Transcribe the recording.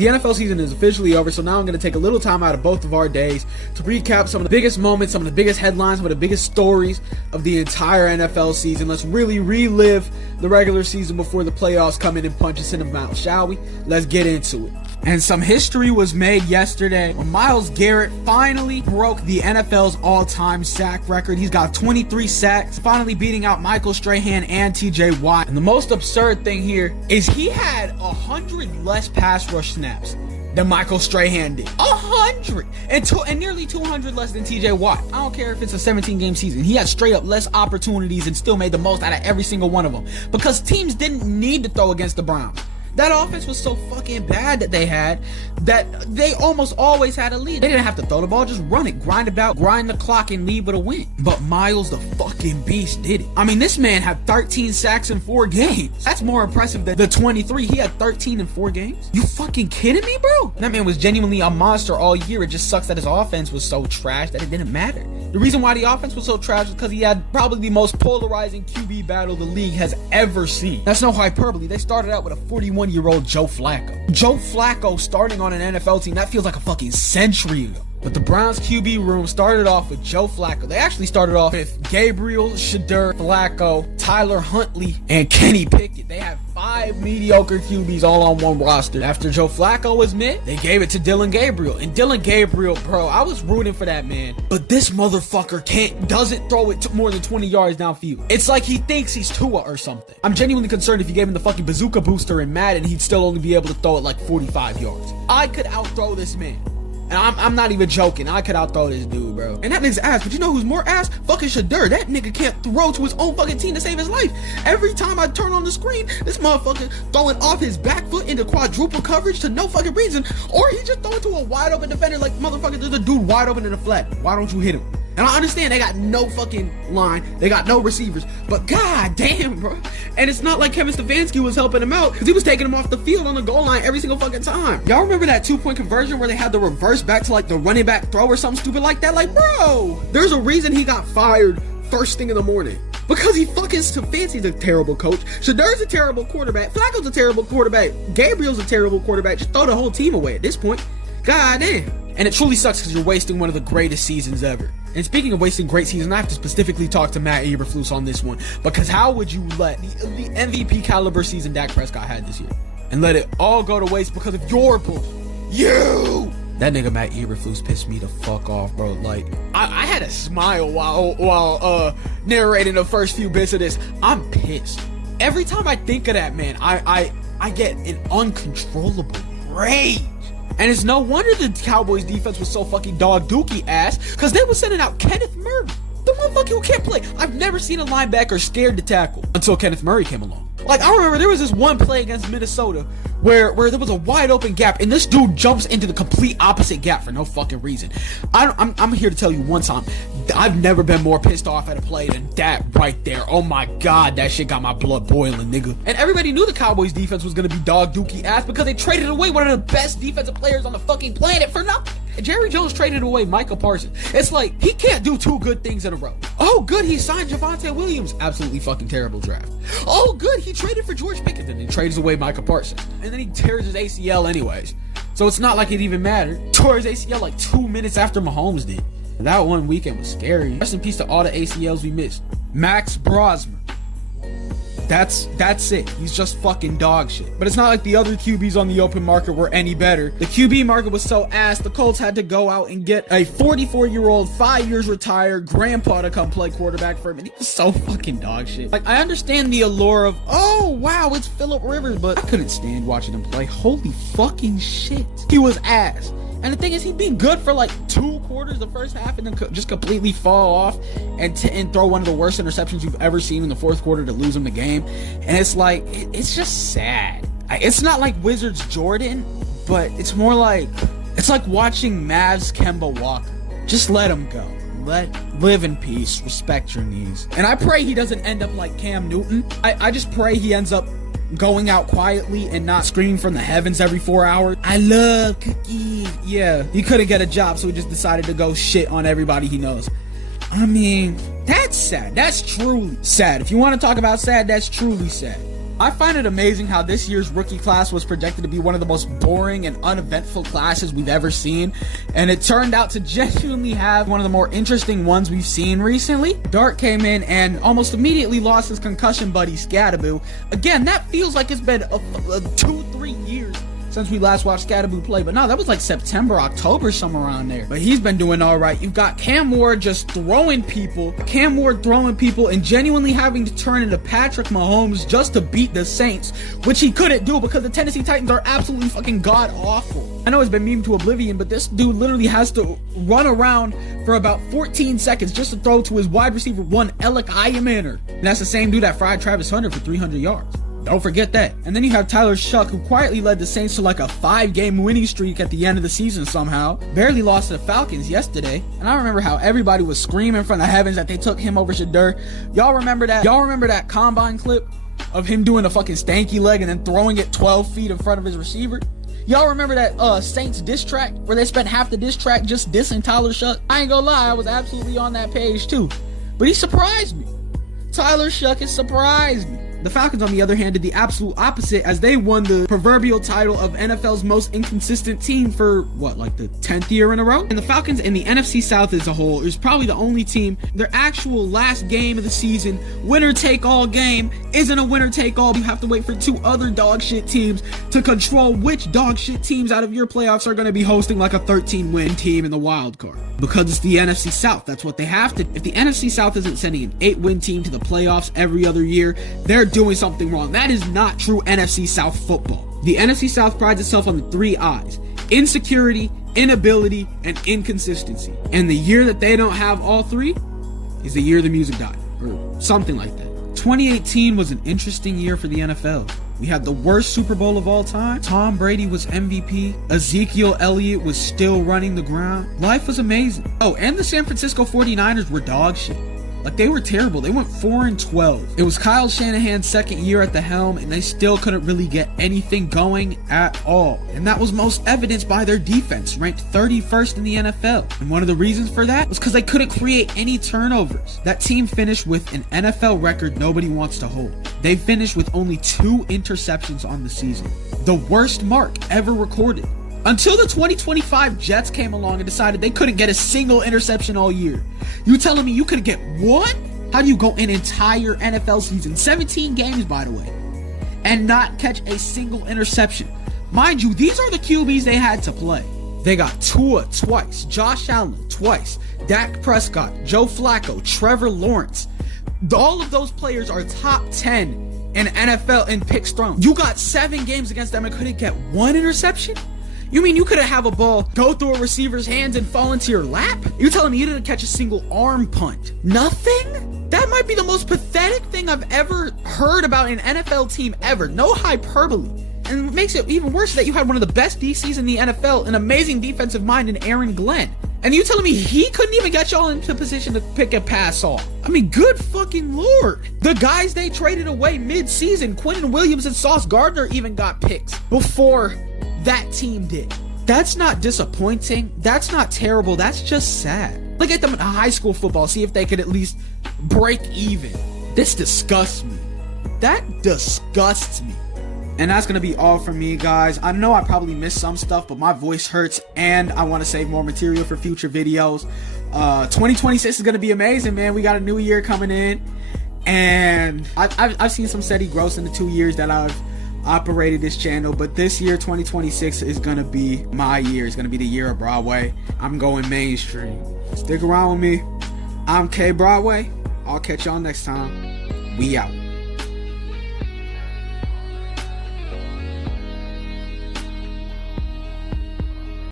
The NFL season is officially over, so now I'm going to take a little time out of both of our days to recap some of the biggest moments, some of the biggest headlines, some of the biggest stories of the entire NFL season. Let's really relive the regular season before the playoffs come in and punch us in the mouth, shall we? Let's get into it. And some history was made yesterday when Myles Garrett finally broke the NFL's all-time sack record. He's got 23 sacks, finally beating out Michael Strahan and TJ Watt. And the most absurd thing here is he had 100 less pass rush snaps than Michael Strahan did. 100! And nearly 200 less than TJ Watt. I don't care if it's a 17-game season. He had straight up less opportunities and still made the most out of every single one of them. Because teams didn't need to throw against the Browns. That offense was so fucking bad that they almost always had a lead. They didn't have to throw the ball, just run it, grind the clock and leave with a win. But Myles the fucking beast did it. I mean, this man had 13 sacks in 4 games. That's more impressive than the 23. He had 13 in 4 games? You fucking kidding me, bro? That man was genuinely a monster all year. It just sucks that his offense was so trash that it didn't matter. The reason why the offense was so trash was because he had probably the most polarizing QB battle the league has ever seen. That's no hyperbole. They started out with a 41-year-old Joe Flacco. Joe Flacco starting on an NFL team, that feels like a fucking century ago. But the Browns QB room started off with Joe Flacco. They actually started off with Gabriel, Shedeur, Flacco, Tyler Huntley, and Kenny Pickett. They had 5 mediocre QBs all on one roster. After Joe Flacco was mid, they gave it to Dillon Gabriel. And Dillon Gabriel, bro, I was rooting for that man. But this motherfucker doesn't throw it to more than 20 yards downfield. It's like he thinks he's Tua or something. I'm genuinely concerned if you gave him the fucking bazooka booster in Madden, he'd still only be able to throw it like 45 yards. I could outthrow this man. And I'm not even joking. I could outthrow this dude, bro. And that nigga's ass. But you know who's more ass? Fucking Shedeur. That nigga can't throw to his own fucking team to save his life. Every time I turn on the screen, this motherfucker throwing off his back foot into quadruple coverage to no fucking reason. Or he just throwing to a wide open defender like, motherfucker, there's a dude wide open in the flat. Why don't you hit him? And I understand they got no fucking line. They got no receivers. But god damn, bro. And it's not like Kevin Stefanski was helping him out because he was taking him off the field on the goal line every single fucking time. Y'all remember that 2-point conversion where they had the reverse back to like the running back throw or something stupid like that? Like, bro, there's a reason he got fired first thing in the morning. Because he fucking Stefanski's a terrible coach. Shedeur's a terrible quarterback. Flacco's a terrible quarterback. Gabriel's a terrible quarterback. Just throw the whole team away at this point. God damn. And it truly sucks because you're wasting one of the greatest seasons ever. And speaking of wasting great seasons, I have to specifically talk to Matt Eberflus on this one. Because how would you let the MVP caliber season Dak Prescott had this year and let it all go to waste because of your bull? You! That nigga Matt Eberflus pissed me the fuck off, bro. Like, I had a smile while narrating the first few bits of this. I'm pissed. Every time I think of that man, I get an uncontrollable rage. And it's no wonder the Cowboys defense was so fucking dog dookie ass, because they were sending out Kenneth Murray, the motherfucker who can't play. I've never seen a linebacker scared to tackle until Kenneth Murray came along. Like, I remember there was this one play against Minnesota where there was a wide open gap and this dude jumps into the complete opposite gap for no fucking reason. I'm here to tell you one time, I've never been more pissed off at a play than that right there. Oh my god, that shit got my blood boiling, nigga. And everybody knew the Cowboys defense was gonna be dog dookie ass because they traded away one of the best defensive players on the fucking planet for nothing. Jerry Jones traded away Micah Parsons. It's like, he can't do 2 good things in a row. Oh, good, he signed Javonte Williams. Absolutely fucking terrible draft. Oh, good, he traded for George Pickens and then he trades away Micah Parsons. And then he tears his ACL anyways. So it's not like it even mattered. Tore his ACL like 2 minutes after Mahomes did. And that one weekend was scary. Rest in peace to all the ACLs we missed. Max Brosman. That's it. He's just fucking dog shit. But it's not like the other QBs on the open market were any better. The QB market was so ass, the Colts had to go out and get a 44-year-old, 5 years retired grandpa to come play quarterback for him. And he was so fucking dog shit. Like, I understand the allure of, oh, wow, it's Phillip Rivers, but I couldn't stand watching him play. Holy fucking shit. He was ass. And the thing is, he'd be good for like 2 quarters the first half and then just completely fall off and throw one of the worst interceptions you've ever seen in the 4th quarter to lose him the game. And it's like, it's just sad. It's not like Wizards Jordan, but it's more like, it's like watching Mavs Kemba Walker. Just let him go. Live in peace. Respect your knees. And I pray he doesn't end up like Cam Newton. I just pray he ends up going out quietly and not screaming from the heavens every 4 hours. I love cookies. Yeah, he couldn't get a job, so he just decided to go shit on everybody he knows. I mean, that's sad. That's truly sad. If you want to talk about sad, that's truly sad. I find it amazing how this year's rookie class was projected to be one of the most boring and uneventful classes we've ever seen, and it turned out to genuinely have one of the more interesting ones we've seen recently. Dart came in and almost immediately lost his concussion buddy Scadaboo. Again, that feels like it's been 2-3 years since we last watched Scadaboo play, but no, that was like September, October, somewhere around there. But he's been doing all right. You've got Cam Ward just throwing people, and genuinely having to turn into Patrick Mahomes just to beat the Saints, which he couldn't do because the Tennessee Titans are absolutely fucking god-awful. I know it's been memed to oblivion, but this dude literally has to run around for about 14 seconds just to throw to his wide receiver one, Alec Ayamaner. And that's the same dude that fried Travis Hunter for 300 yards. Don't forget that. And then you have Tyler Shuck, who quietly led the Saints to like a 5-game winning streak at the end of the season somehow. Barely lost to the Falcons yesterday. And I remember how everybody was screaming from the heavens that they took him over Shedeur. Y'all remember that? Y'all remember that combine clip of him doing a fucking stanky leg and then throwing it 12 feet in front of his receiver? Y'all remember that Saints diss track where they spent half the diss track just dissing Tyler Shuck? I ain't gonna lie, I was absolutely on that page too. But he surprised me. Tyler Shuck has surprised me. The Falcons, on the other hand, did the absolute opposite as they won the proverbial title of NFL's most inconsistent team for, what, like the 10th year in a row? And the Falcons and the NFC South as a whole is probably the only team, their actual last game of the season, winner-take-all game, isn't a winner-take-all. You have to wait for 2 other dog shit teams to control which dog shit teams out of your playoffs are going to be hosting like a 13-win team in the wild card. Because it's the NFC South, that's what they have to. If the NFC South isn't sending an 8-win team to the playoffs every other year, they're doing something wrong. That is not true NFC South football. The NFC South prides itself on the 3 I's: insecurity, inability, and inconsistency. And the year that they don't have all 3 is the year the music died, or something like that. 2018 was an interesting year for the NFL. We had the worst Super Bowl of all time. Tom Brady was MVP. Ezekiel Elliott was still running the ground. Life was amazing. Oh, and the San Francisco 49ers were dog shit. Like, they were terrible. They went 4-12. It was Kyle Shanahan's second year at the helm, and they still couldn't really get anything going at all. And that was most evidenced by their defense, ranked 31st in the NFL. And one of the reasons for that was because they couldn't create any turnovers. That team finished with an NFL record nobody wants to hold. They finished with only 2 interceptions on the season, the worst mark ever recorded. Until the 2025 Jets came along and decided they couldn't get a single interception all year. You telling me you couldn't get one? How do you go an entire NFL season, 17 games by the way, and not catch a single interception? Mind you, these are the QBs they had to play. They got Tua twice, Josh Allen twice, Dak Prescott, Joe Flacco, Trevor Lawrence. All of those players are top 10 in NFL in picks thrown. You got 7 games against them and couldn't get one interception? You mean you couldn't have a ball go through a receiver's hands and fall into your lap? You telling me you didn't catch a single arm punt? Nothing? That might be the most pathetic thing I've ever heard about an NFL team ever. No hyperbole. And what makes it even worse is that you had one of the best DCs in the NFL, an amazing defensive mind in Aaron Glenn. And you telling me he couldn't even get y'all into position to pick a pass off? I mean, good fucking lord. The guys they traded away mid-season, Quentin Williams and Sauce Gardner, even got picks before that team did. That's not disappointing. That's not terrible. That's just sad. Look at them in high school football. See if they could at least break even. This disgusts me. That disgusts me. And that's going to be all from me, guys. I know I probably missed some stuff, but my voice hurts and I want to save more material for future videos. 2026 is going to be amazing, man. We got a new year coming in. And I've seen some steady growth in the 2 years that I've operated this channel, but this year 2026 is gonna be my year. It's gonna be the year of Broadway. I'm going mainstream. Stick around with me. I'm K Broadway. I'll catch y'all next time. We out.